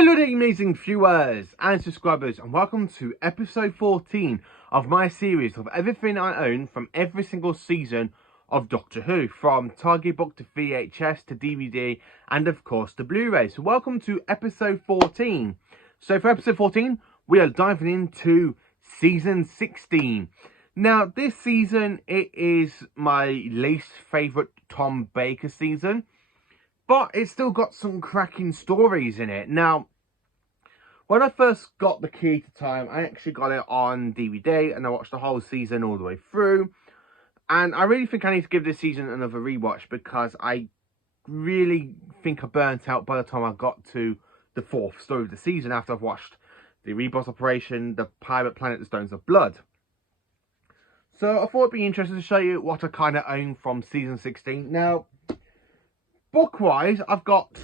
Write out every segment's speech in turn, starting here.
Hello there, amazing viewers and subscribers, and welcome to episode 14 of my series of everything I own from every single season of Doctor Who, from Target Book to VHS to DVD and of course to Blu-ray. So welcome to episode 14. So for episode 14, we are diving into season 16. Now this season, it is my least favourite Tom Baker season, but it's still got some cracking stories in it. Now, when I first got The Key to Time, I actually got it on DVD and I watched the whole season all the way through. And I really think I need to give this season another rewatch because I really think I burnt out by the time I got to the fourth story of the season after I've watched The Reboss Operation, The Pirate Planet, The Stones of Blood. So I thought it'd be interesting to show you what I kind of own from season 16. Now, book-wise, I've got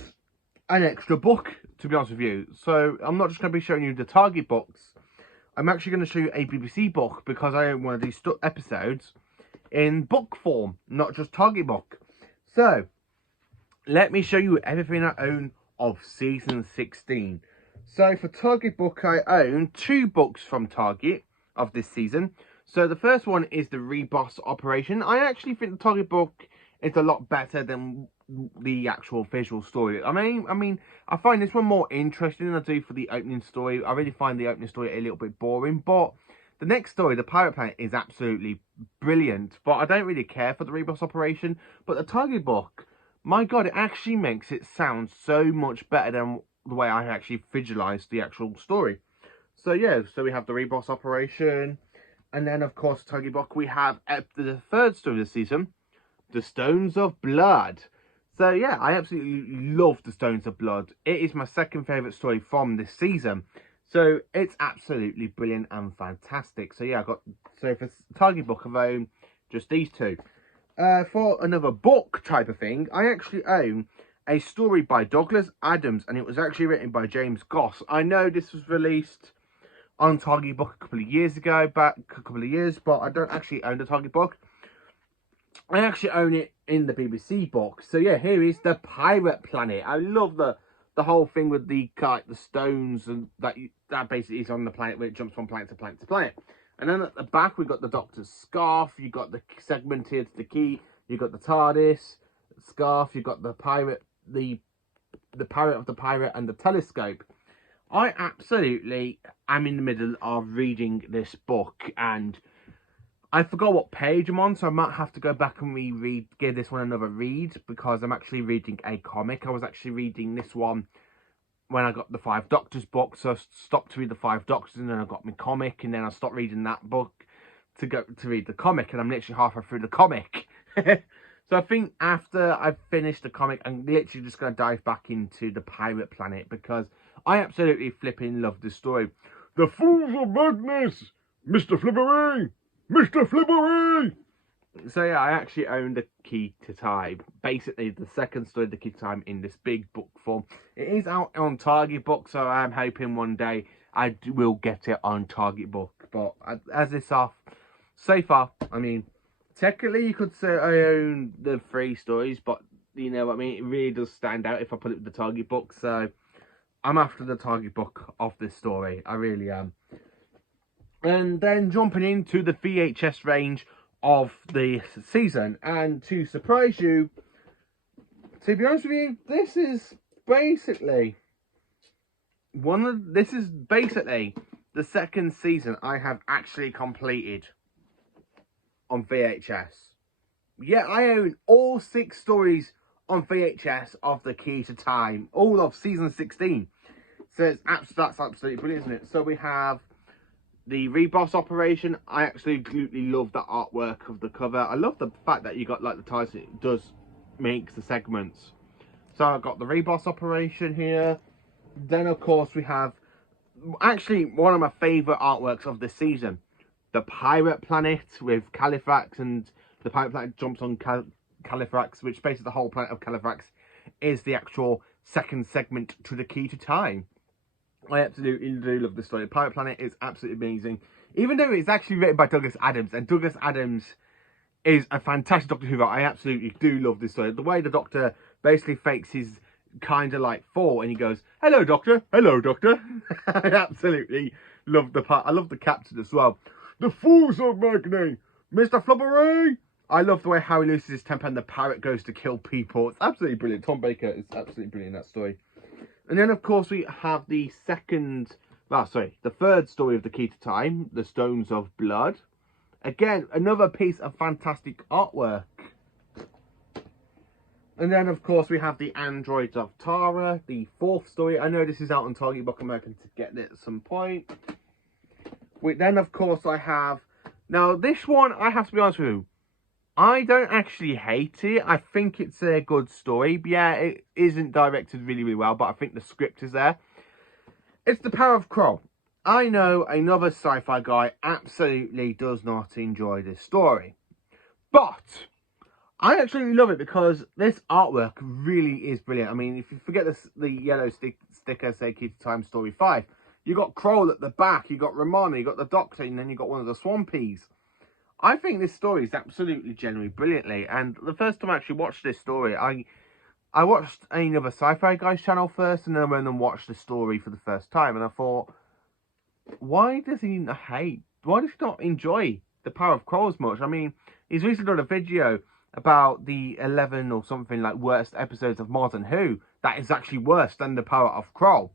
an extra book, to be honest with you. So I'm not just going to be showing you the Target books. I'm actually going to show you a BBC book because I own one of these episodes in book form, not just Target book. So let me show you everything I own of season 16. So for Target book, I own 2 books from Target of this season. So the first one is The Reboss Operation. I actually think the Target book is a lot better than the actual visual story. I mean, I find this one more interesting than I do for the opening story. I really find the opening story a little bit boring, but the next story, The Pirate Planet, is absolutely brilliant. But I don't really care for The Reboss Operation. But the Target book, my God, it actually makes it sound so much better than the way I actually visualized the actual story. So yeah, so we have The Reboss Operation, and then of course Target book we have the third story of the season, The Stones of Blood. So yeah, I absolutely love The Stones of Blood. It is my second favourite story from this season. So it's absolutely brilliant and fantastic. So yeah, so for Target book I've owned just these 2. For another book type of thing, I actually own a story by Douglas Adams, and it was actually written by James Goss. I know this was released on Target book a couple of years, but I don't actually own the Target book. I actually own it in the BBC book. So yeah, here is The Pirate Planet. I love the whole thing with the stones and that basically is on the planet where it jumps from planet to planet to planet. And then at the back we've got the Doctor's scarf. You got the segment here to the key. You got the TARDIS scarf. You got the pirate, the pirate of the pirate, and the telescope. I absolutely am in the middle of reading this book, and I forgot what page I'm on, so I might have to go back and give this one another read, because I'm actually reading a comic. I was actually reading this one when I got the 5 Doctors book, so I stopped to read the 5 Doctors, and then I got my comic, and then I stopped reading that book to read the comic, and I'm literally halfway through the comic. So I think after I've finished the comic, I'm literally just going to dive back into The Pirate Planet, because I absolutely flipping love this story. The Fools of Madness! Mr. Flippery! Mr. Flippery! So yeah, I actually own The Key to Time. Basically, the second story, The Key to Time, in this big book form. It is out on Target book, so I'm hoping one day I will get it on Target book. But as this off, so far, I mean, technically you could say I own the 3 stories, but you know what I mean, it really does stand out if I put it with the Target book. So I'm after the Target book of this story. I really am. And then jumping into the VHS range of the season, and to surprise you, to be honest with you, this is basically the second season I have actually completed on VHS. Yeah, I own all 6 stories on VHS of The Key to Time, all of season 16. So that's absolutely brilliant, isn't it? So we have The Reboss Operation. I absolutely love the artwork of the cover. I love the fact that you got like the title, it does makes the segments. So I've got The Reboss Operation here. Then of course we have actually one of my favourite artworks of this season, The Pirate Planet, with Califrax, and the Pirate Planet jumps on Califrax, which basically the whole planet of Califrax is the actual second segment to The Key to Time. I absolutely do love this story. Pirate Planet is absolutely amazing. Even though it's actually written by Douglas Adams, and Douglas Adams is a fantastic Doctor Who writer, I absolutely do love this story. The way the Doctor basically fakes his kind of like fall, and he goes, "Hello, Doctor. Hello, Doctor." I absolutely love the part. I love the captain as well. The Fools of Magny, Mr. Flubbery. I love the way how he loses his temper and the parrot goes to kill people. It's absolutely brilliant. Tom Baker is absolutely brilliant in that story. And then, of course, we have the third story of The Key to Time, The Stones of Blood. Again, another piece of fantastic artwork. And then, of course, we have The Androids of Tara, the fourth story. I know this is out on Target Book American to get it at some point. Then, of course, I have... Now, this one, I have to be honest with you, I don't actually hate it. I think it's a good story. But yeah, it isn't directed really, really well, but I think the script is there. It's The Power of Kroll. I know another sci-fi guy absolutely does not enjoy this story. But I actually love it because this artwork really is brilliant. I mean, if you forget the yellow sticker, say Key to Time Story 5, you got Kroll at the back, you got Romana, you got the Doctor, and then you got one of the Swampies. I think this story is absolutely genuinely brilliantly. And the first time I actually watched this story, I watched another sci-fi guy's channel first, and then I went and watched the story for the first time, and I thought, why does he not enjoy The Power of Kroll as much? I mean, he's recently done a video about the 11 or something like worst episodes of Modern Who that is actually worse than The Power of Kroll.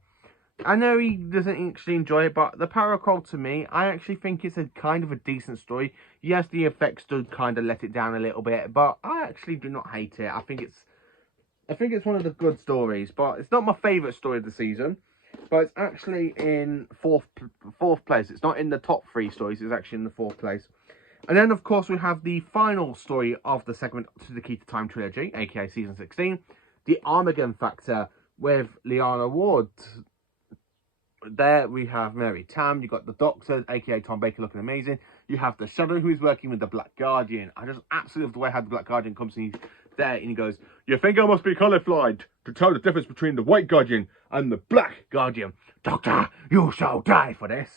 I know he doesn't actually enjoy it, but The Power of Kroll, to me, I actually think it's a kind of a decent story. Yes, the effects do kind of let it down a little bit, but I actually do not hate it. I think it's one of the good stories, but it's not my favourite story of the season. But it's actually in fourth place. It's not in the top 3 stories. It's actually in the 4th place. And then, of course, we have the final story of the segment to the Key to Time trilogy, aka Season 16, The Armageddon Factor, with Liana Ward. There we have Mary Tam. You got the Doctor, aka Tom Baker, looking amazing. You have the Shadow, who is working with the Black Guardian. I just absolutely love the way how the Black Guardian comes and he's there and he goes, "You think I must be colourblind to tell the difference between the White Guardian and the Black Guardian? Doctor, you shall die for this."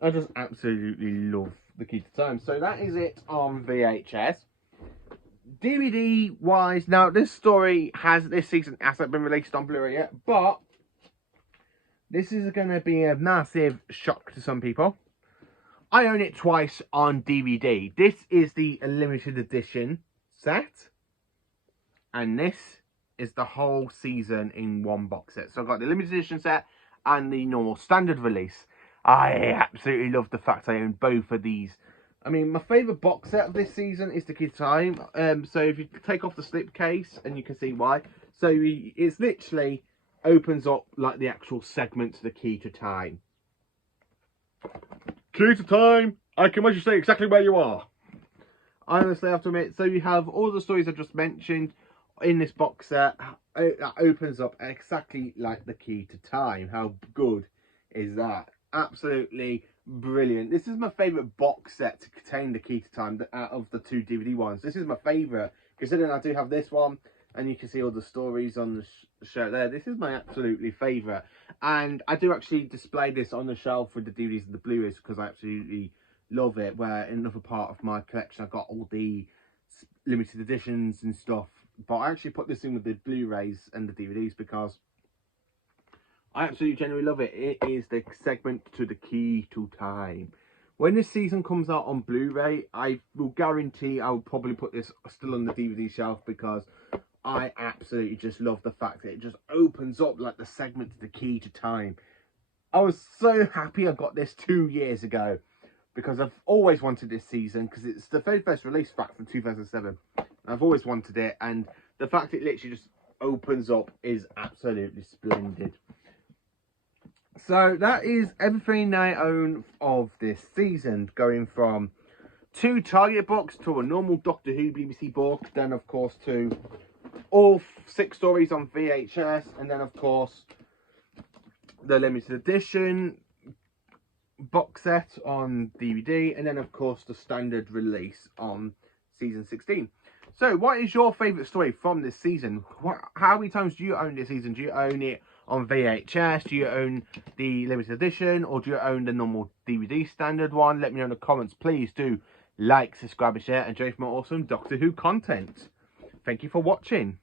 I just absolutely love the Key to Time. So that is it on VHS. DVD wise, now this story this season hasn't been released on Blu-ray yet, but this is going to be a massive shock to some people. I own it twice on DVD. This is the limited edition set. And this is the whole season in one box set. So I've got the limited edition set and the normal standard release. I absolutely love the fact I own both of these. I mean, my favourite box set of this season is The Key to Time. So if you take off the slipcase, and you can see why. So it's literally opens up like the actual segment to The Key to Time. Key to Time, I can let you say exactly where you are. I honestly have to admit, so you have all the stories I just mentioned in this box set. It opens up exactly like The Key to Time. How good is that? Absolutely brilliant. This is my favourite box set to contain The Key to Time out of the 2 DVD ones. This is my favourite, considering I do have this one, and you can see all the stories on the show there. This is my absolutely favourite. And I do actually display this on the shelf with the DVDs and the Blu-rays because I absolutely love it. Where in another part of my collection, I've got all the limited editions and stuff. But I actually put this in with the Blu-rays and the DVDs because I absolutely genuinely love it. It is the segment to The Key to Time. When this season comes out on Blu-ray, I will guarantee I will probably put this still on the DVD shelf because I absolutely just love the fact that it just opens up like the segment to The Key to Time. I was so happy I got this 2 years ago because I've always wanted this season because it's the very first release back from 2007. I've always wanted it, and the fact it literally just opens up is absolutely splendid. So that is everything I own of this season, going from 2 Target books to a normal Doctor Who BBC book, then of course to all 6 stories on VHS, and then of course the limited edition box set on DVD, and then of course the standard release on season 16. So what is your favourite story from this season? How many times do you own this season? Do you own it on VHS? Do you own the limited edition, or do you own the normal DVD standard one? Let me know in the comments. Please do like, subscribe and share, and join for more awesome Doctor Who content. Thank you for watching.